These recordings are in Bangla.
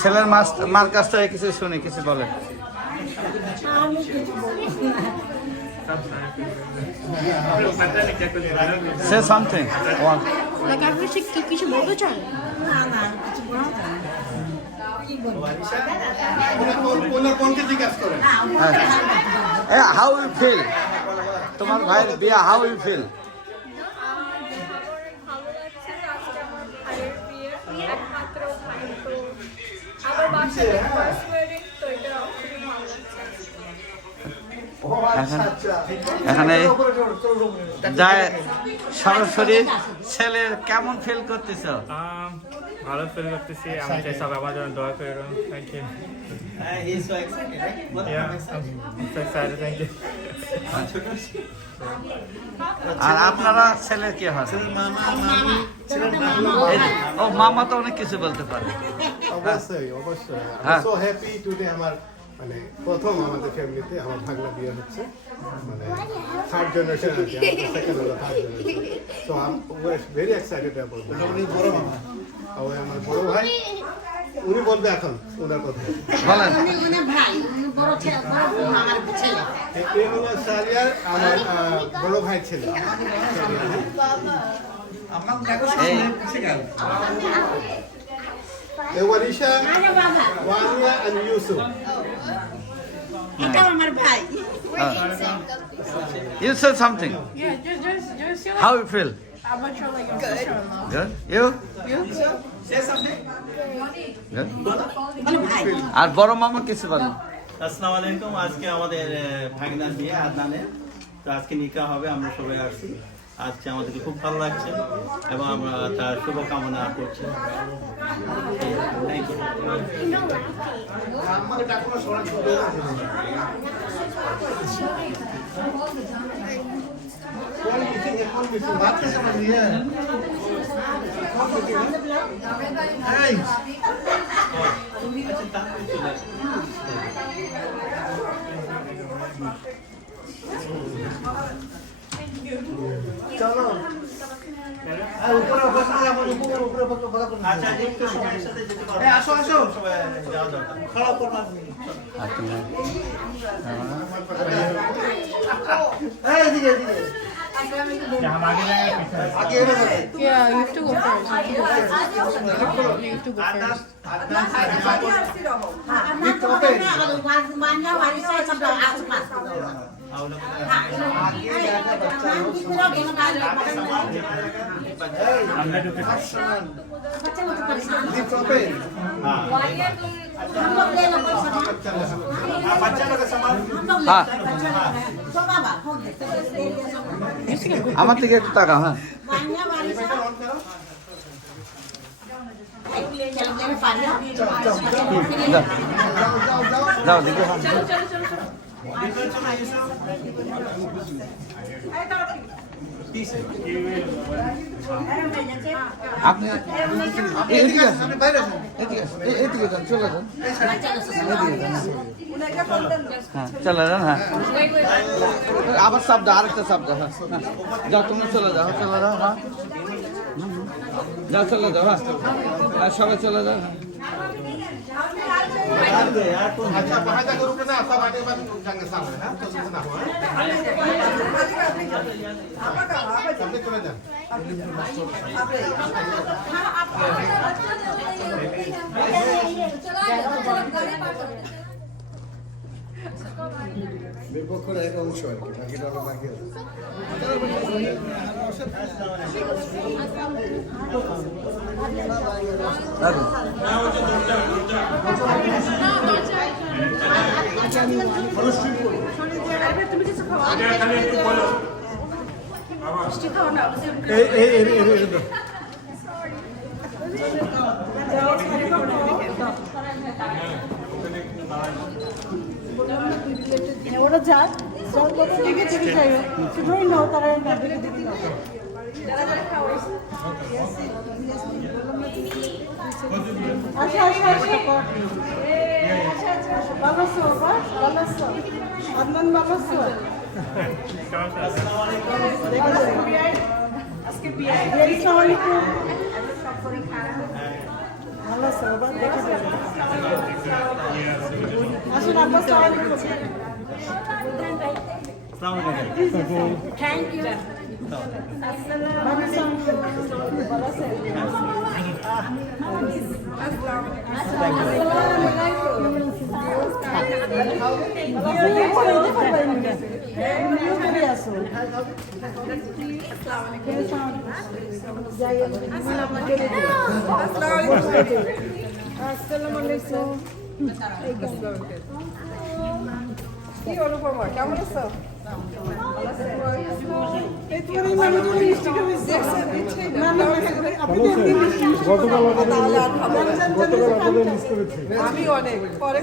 ছেলের মার কাছ থেকে কিছু শুনি, কিছু বলে। Say something. What? Like আপনি কি কিছু বলতে চান? না না কিছু বলতে চাই না। কি বলবো? কোনকে জিজ্ঞাসা করেন? How you feel? তোমার ভাইয়ের বিয়ে, how you feel? ভালো লাগছে যে আজকে আমার ভাইয়ের বিয়ে, একমাত্র ভাই, তো আবার বাসায় ফার্স্ট ওয়েডিং, তো এটা খুবই ভালো লাগছে। এখানে যায় সরাসরি ছেলের কেমন ফিল করতেছ? ভালো ফিল করতেছি। আমি চাই সবাই আমার জন্য দোয়া করুন। Thank you. He's so excited, right? What Yeah, excited? I'm so excited. Thank you. আর আপনারা ছেলের কি হয়? ও মামা তো অনেক কিছু বলতে পারে। অবশ্যই অবশ্যই হ্যাঁ। So happy today. আমার মানে প্রথম আমাদের ফ্যামিলিতে আমার ভাগনা বিয়ে হচ্ছে, মানে থার্ড জেনারেশন আর কি, সেকেন্ড হলো third generation. So I am very excited about that. বড় মামা। আর আমার বড় ভাই, উনি বলবে এখন ওনার কথা। বলেন। উনি ভাই, উনি বড় ছেলে, বড় আমার ছেলে। এই হলো সারিয়ার আমার বড় ভাই ছেলে। আমার দেখো সামনে বসে গেল। Ewarisha, আরে বাবা, Wanya and Yusuf. এটা আমার ভাই। You said something. Yeah, just How you feel? how much you're like your sister-in-law. Good. You? Say something. Good. বলে ভাই। আর বড় মামা কিছু বলেন। আসসালামু আলাইকুম। আজকে আমাদের ভাগনার বিয়ে আদনানের, তো আজকে নিকাহ হবে, আমরা সবাই আসছি। আজকে আমাদেরকে খুব ভালো লাগছে এবং আমরা তার শুভকামনা করছি। Thank you. আমাকে ডাকো না, সরাসরি চলে যাচ্ছে। কোন মিটিং এ কোন মিটিং? বাত কে সমঝ নিয়ে। এই চলো। আর উপরে বসে যাবো, উপরে কথা বলবো। আচ্ছা, একটু সবার সাথে যেতে পারবো? এই আসো আসো। সবাই যাওয়া দরকার। খারাপ করবা। এই এদিকে এদিকে। हम आगे जाएंगे पीछे। আগে এলো না। Yeah, you have to go first. You have to go first. You have to go first. Lift open. Manya warisa sebelah atas. अंदर ढुके। Lift open. हम लोग ले लो पैसा। बच्चा लोग का सामान। হ্যাঁ, So बाबा, हो गया। আমার দিকে একটু তাকা। হ্যাঁ, Manya warisa. Jalan-jalan pagi. যাও দিকে। হ্যাঁ। আপনি এদিকে আসুন, বাইরে আসুন। এদিকে যান, চলে যান। হ্যাঁ, চলে যান। হ্যাঁ, আবার শব্দ, আরেকটা শব্দ। হ্যাঁ, হ্যাঁ। যাও, তুমি চলে যাও, চলে যাও। হ্যাঁ, যাও, চলে যাও। হ্যাঁ, হ্যাঁ, সবাই চলে যাও। হ্যাঁ। अच्छा वहाँ जाकर रुकना, सब आगे बाद जाएंगे सामने, हाँ? तो ना हो, हाँ? सामने चले जाएं। বিপক্ষের এক অংশ আর কি, বাকিটা হলো বাকি আছে। ওরা যায় দেখে দেখে যাই শুধুই নাও তারা দেখে দেখে নাও আচ্ছা আচ্ছা আচ্ছা ভালো আছো বাবা ভালো আছো আদনান ভালো আছো আসসালামু আলাইকুম। আজকে আসসালামু আলাইকুম। ভালো আছো বাবা? দেখে যাও। আসুন আব্বা, আসসালামু আলাইকুম। থ্যাংক ইউ ভালো আছেন? কি অনুপমা কেমন আছো? আমি অনেক পরে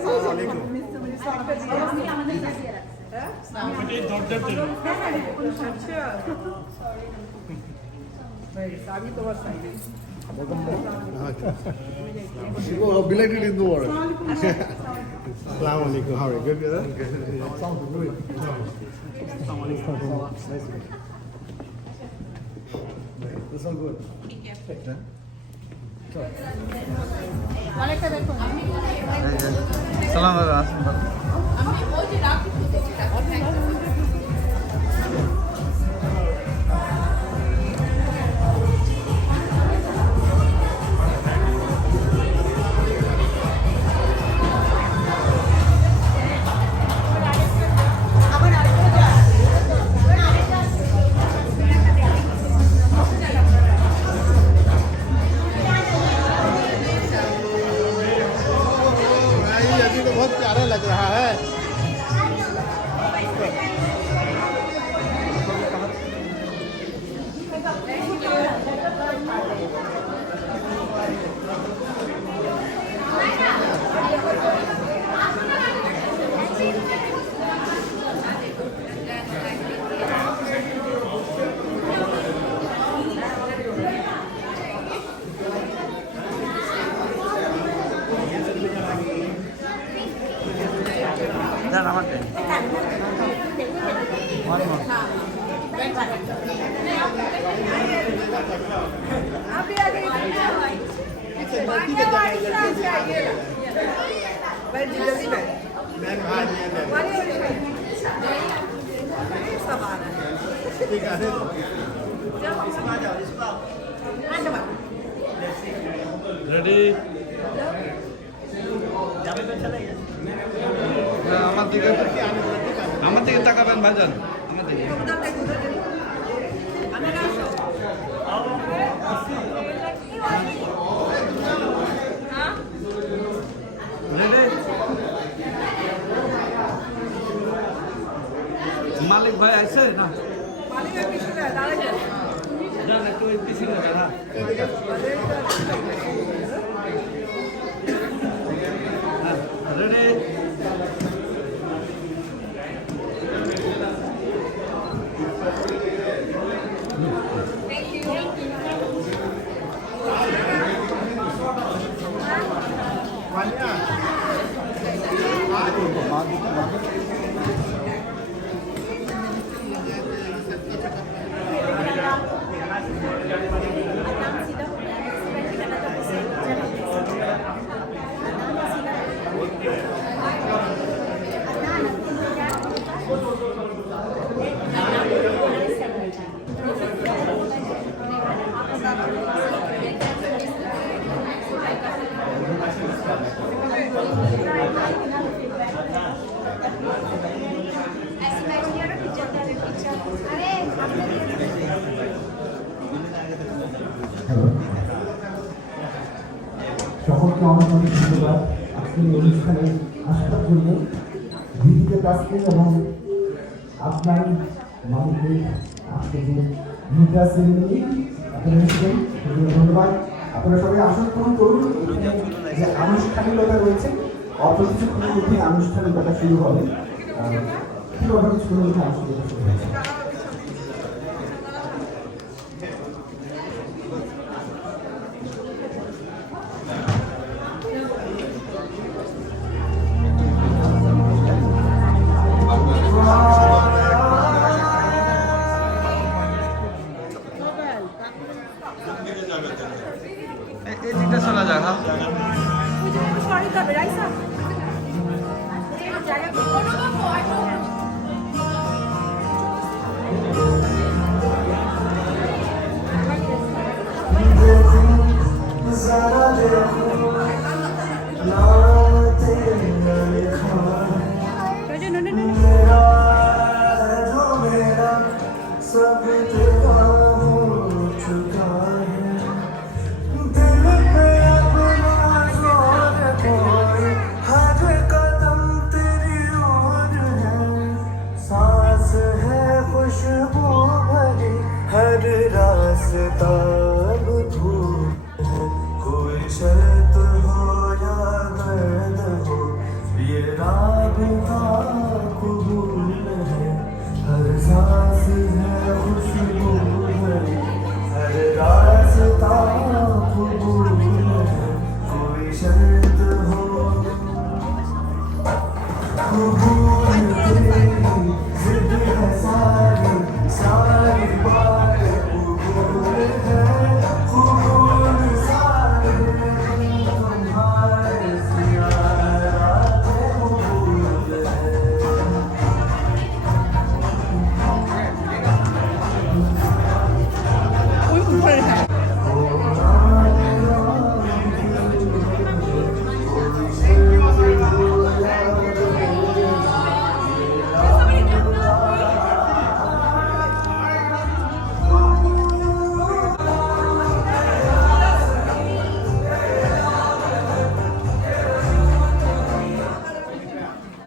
আমি তোমার সাইডে belated in the world. Assalamu alaikum. How are you? Good, brother? Sounds good. This all good. সালাম আসুন ভালো। अभी तो बहुत प्यारा लग रहा है। যান আমার টাইম। अभी आगे बैठ जल्दी बैठ सब आ रहा है রেডি? আমার দিকে তাকাবেন ভাইজান, আমার দিকে। রেডি? মালিক ভাই আইছে না? যান একটু ওই পিছনে যান, হ্যাঁ। রেডি? সকলকে অনেক অনেক ধন্যবাদ আজকের অনুষ্ঠানে আসার জন্য ভিডিওতে আসছেন এবং আপনার মানুষের আজকে যে মিডিয়া সেরেমনি আপনারা এসেছেন ধন্যবাদ। আপনারা সবাই আসন গ্রহণ করুন। যে আনুষ্ঠানিকতা রয়েছে অল্প কিছুক্ষণের মধ্যে আনুষ্ঠানিকতা শুরু হবে। অল্প কিছুক্ষণের মধ্যে আনুষ্ঠানিকতা শুরু হয়েছে। এই দিকটা চলে যাক, হ্যাঁ ওই জন্য সরি তবে রাইসা জায়গা